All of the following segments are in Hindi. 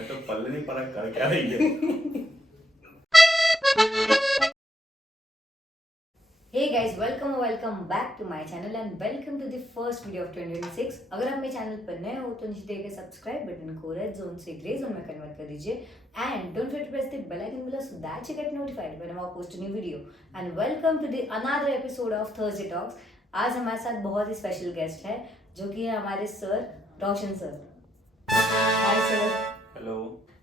मैं तो पल्ले नहीं पड़ा कर क्या रही है। Hey guys, welcome back to my channel and welcome to the first video of 2026। अगर आप मेरे चैनल पर नए हो तो नीचे दिए गए सब्सक्राइब बटन को रेड जोन से ग्रे जोन में कन्वर्ट कर दीजिए and don't forget to press the bell icon below so that you get notified whenever I post a new video। And welcome to the another episode of Thursday Talks। आज हमारे साथ बहुत ही स्पेशल गेस्ट है जो कि है हमारे सर रोशन सर। Hi sir. हेलो।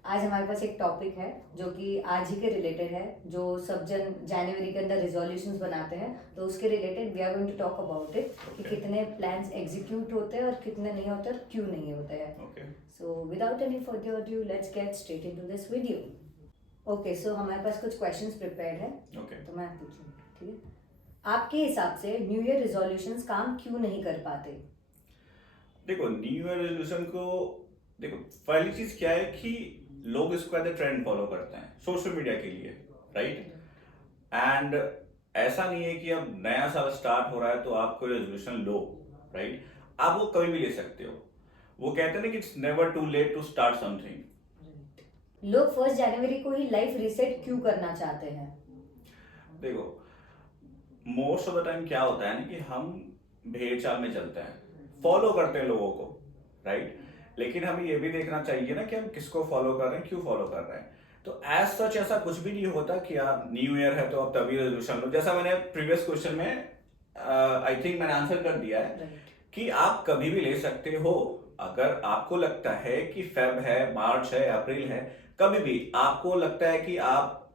आज हमारे पास एक टॉपिक है जो कि आज ही के रिलेटेड है, जो सब जन जनवरी के अंदर रिजोल्यूशंस बनाते हैं, तो उसके related we are going to talk about it कि कितने प्लान्स एग्जीक्यूट होते हैं और कितने नहीं होते और क्यों नहीं होते हैं। So without any further adieu let's get straight into this video. Okay, so हमारे पास कुछ क्वेश्चंस प्रिपेयर्ड है। तो मैं पूछूं, ठीक है? आपके हिसाब से न्यू ईयर रिजोल्यूशंस काम क्यों नहीं कर पाते? देखो, न्यू ईयर रेजोल्यूशन को देखो, पहली चीज क्या है कि लोग इसको एज ए ट्रेंड फॉलो करते हैं सोशल मीडिया के लिए, राइट? एंड ऐसा नहीं है कि अब नया साल स्टार्ट हो रहा है तो आपको रेजोल्यूशन लो, राइट? आप वो कभी भी ले सकते हो। वो कहते हैं ना कि it's never too late to start something. लोग 1 जनवरी को ही लाइफ रीसेट क्यों करना चाहते हैं? देखो, मोस्ट ऑफ द टाइम क्या होता है ना कि हम भेड़ चाल में चलते हैं, फॉलो करते हैं लोगों को, राइट? लेकिन हमें ये भी देखना चाहिए ना कि हम किसको फॉलो कर रहे हैं, क्यों फॉलो कर रहे हैं। तो एज सच ऐसा कुछ भी नहीं होता कि आप न्यू ईयर है तो आप तभी रेजोल्यूशन लो। जैसा मैंने प्रीवियस क्वेश्चन में आई थिंक मैंने आंसर कर दिया है कि आप कभी भी ले सकते हो। अगर आपको लगता है कि फेब है, मार्च है, अप्रैल है, कभी भी आपको लगता है कि आप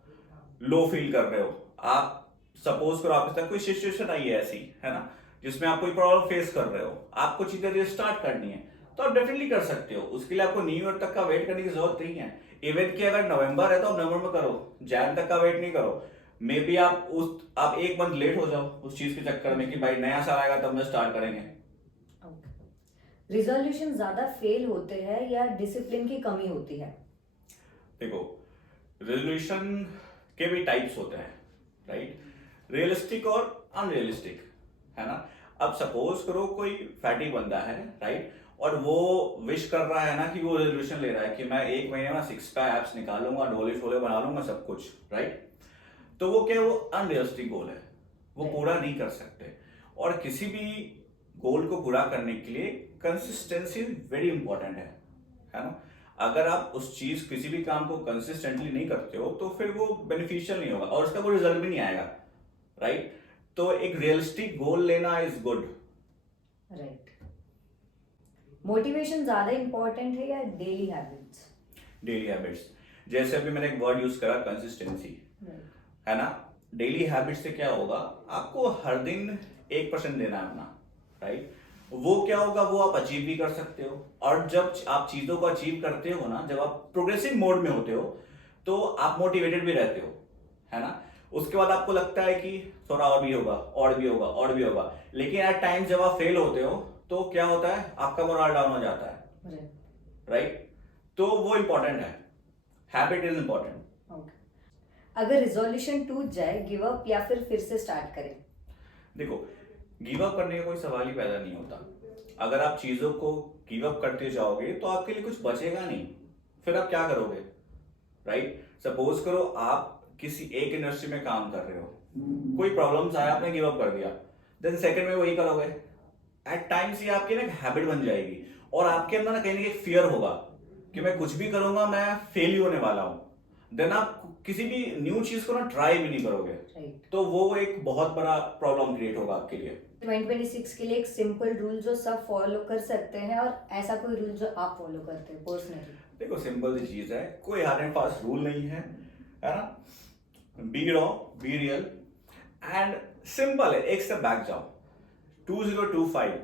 लो फील कर रहे हो, आप सपोज करो आपके साथ कोई सिचुएशन आई है ऐसी, है ना, जिसमें आप कोई प्रॉब्लम फेस कर रहे हो, आपको चीजें स्टार्ट करनी है, तो आप डेफिनेटली कर सकते हो। उसके लिए आपको न्यू ईयर तक का वेट करने की जरूरत नहीं है। इवन कि अगर नवंबर है तो आप नवंबर में करो, जैन तक का वेट नहीं करो। मे बी आप एक मंथ लेट हो जाओ उस चीज के चक्कर में कि भाई नया साल आएगा तब मैं स्टार्ट करेंगे। रिजोल्यूशन ज्यादा फेल होते हैं या डिसिप्लिन की कमी होती है? देखो, रेजोल्यूशन के भी टाइप्स होते हैं, राइट? रियलिस्टिक और अनरियलिस्टिक, है ना। अब सपोज करो कोई फैटी बंदा है, राइट, और वो विश कर रहा है ना कि वो रेजोल्यूशन ले रहा है कि मैं 1 महीने में 6 पैक एब्स निकालूंगा, ढोले शोले बना लूंगा, सब कुछ, राइट? तो वो क्या है, वो अनरियलिस्टिक गोल है, वो पूरा नहीं कर सकते। और किसी भी गोल को पूरा करने के लिए कंसिस्टेंसी वेरी इंपॉर्टेंट है ना। अगर आप उस चीज किसी भी काम को कंसिस्टेंटली नहीं करते हो तो फिर वो बेनिफिशियल नहीं होगा और उसका कोई रिजल्ट भी नहीं आएगा, राइट? तो एक रियलिस्टिक गोल लेना इज गुड। राइट। मोटिवेशन ज्यादा इंपॉर्टेंट है या डेली हैबिट्स? डेली हैबिट्स, जैसे अभी मैंने एक वर्ड यूज करा कंसिस्टेंसी, है ना। डेली हैबिट से क्या होगा, आपको हर दिन 1% देना है अपना, राइट? वो क्या होगा, वो आप अचीव भी कर सकते हो। और जब आप चीजों को अचीव करते हो ना, जब आप प्रोग्रेसिव मोड में होते हो तो आप मोटिवेटेड भी रहते हो, है ना। उसके बाद आपको लगता है कि थोड़ा और भी होगा, और भी होगा, और भी होगा। लेकिन एट टाइम्स जब आप फेल होते हो तो क्या होता है, आपका मोरल डाउन हो जाता है, राइट? तो वो इंपॉर्टेंट है, हैबिट इज इंपॉर्टेंट। अगर रिजोल्यूशन टूट जाए, गिव अप या फिर से स्टार्ट करें? देखो, गिव अप करने का कोई सवाल ही पैदा नहीं होता। अगर आप चीजों को गिव अप करते जाओगे तो आपके लिए कुछ बचेगा नहीं, फिर आप क्या करोगे, राइट? सपोज करो आप किसी एक इंडस्ट्री में काम कर रहे हो, कोई प्रॉब्लम्स आया, आपने गिव अप कर दिया, देन सेकंड में वही करोगे। एट टाइम्स ये आपकी ना एक हैबिट बन जाएगी और आपके अंदर ना कहीं ना कहीं फियर होगा कि मैं कुछ भी करूंगा मैं फेल ही होने वाला हूं। देन आप किसी भी न्यू चीज को ना ट्राई भी नहीं करोगे, तो वो एक बहुत बड़ा प्रॉब्लम क्रिएट होगा आपके लिए। 2026 के लिए एक सिंपल रूल जो सब फॉलो कर सकते हैं और ऐसा कोई रूल जो आप फॉलो करते हैं पर्सनली? देखो, सिंपल सी चीज है, कोई हार्ड एंड फास्ट रूल नहीं है ना। B raw, be real and simple है, एक स्टेप बैक जाओ। 2025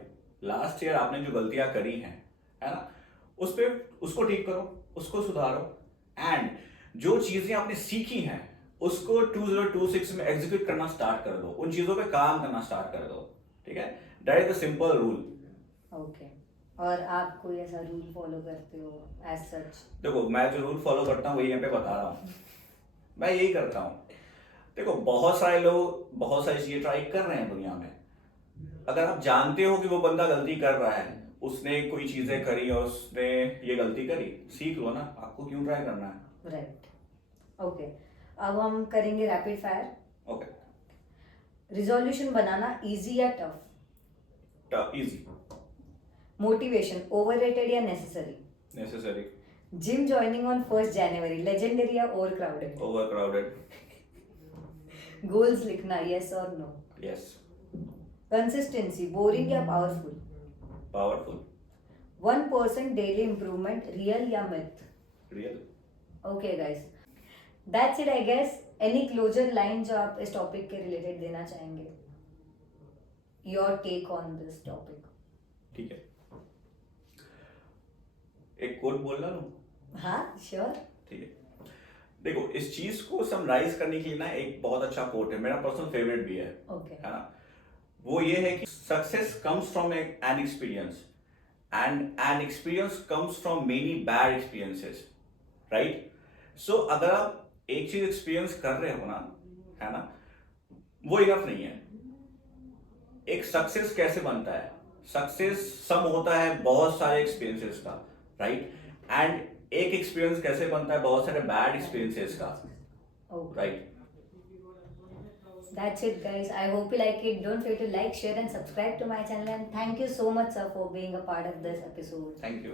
लास्ट ईयर आपने जो गलतियां करी हैं, है ना, उस पे उसको ठीक करो, उसको सुधारो एंड जो चीजें आपने सीखी हैं उसको 2026 में एग्जीक्यूट करना स्टार्ट कर दो, उन चीजों पे काम करना स्टार्ट कर दो, ठीक है? That is the simple rule. Okay. और आप कोई ऐसा रूल फॉलो करते हो एज सच? देखो, मैं जो रूल फॉलो करता हूँ वही यहाँ पे बता रहा हूँ, मैं यही करता हूँ। देखो, बहुत सारे लोग बहुत सारी चीजें ट्राई कर रहे हैं दुनिया में। अगर आप जानते हो कि वो बंदा गलती कर रहा है उसने कोई चीजें करी और उसने ये गलती करी, सीख लो ना, आपको क्यों ट्राई करना है। Right, okay. अब हम करेंगे रैपिड फायर। ओके, रिजोल्यूशन बनाना इजी या टफ? इजी, मोटिवेशन ओवररेटेड या necessary? Necessary, gym joining on 1st January legendary या overcrowded? Overcrowded, goals लिखना यस और नो? यस, कंसिस्टेंसी बोरिंग या powerful? Powerful, 1% daily improvement real या myth? Real. Okay guys, that's it I guess. Any closer line जो आप इस टॉपिक के रिलेटेड देना चाहेंगे? Your take on this topic? ठीक है, एक कोट बोलना लूं? हाँ श्योर। ठीक है, देखो इस चीज को समराइज करने के लिए ना एक बहुत अच्छा कोट है, मेरा पर्सनल फेवरेट भी है ओके। है ना। वो ये है कि success comes from an experience and an experience comes from many bad experiences, right. So अगर आप एक चीज एक्सपीरियंस कर रहे हो ना, है ना, वो इनफ नहीं है। एक सक्सेस कैसे बनता है? सक्सेस सम होता है बहुत सारे एक्सपीरियंसेस का, राइट। एंड एक एक्सपीरियंस कैसे बनता है? बहुत सारे बैड एक्सपीरियंसेस का, right. That's it guys, I hope you like it. Don't forget to like, share and subscribe to my channel, and thank you so much sir for being a part of this episode. Thank you.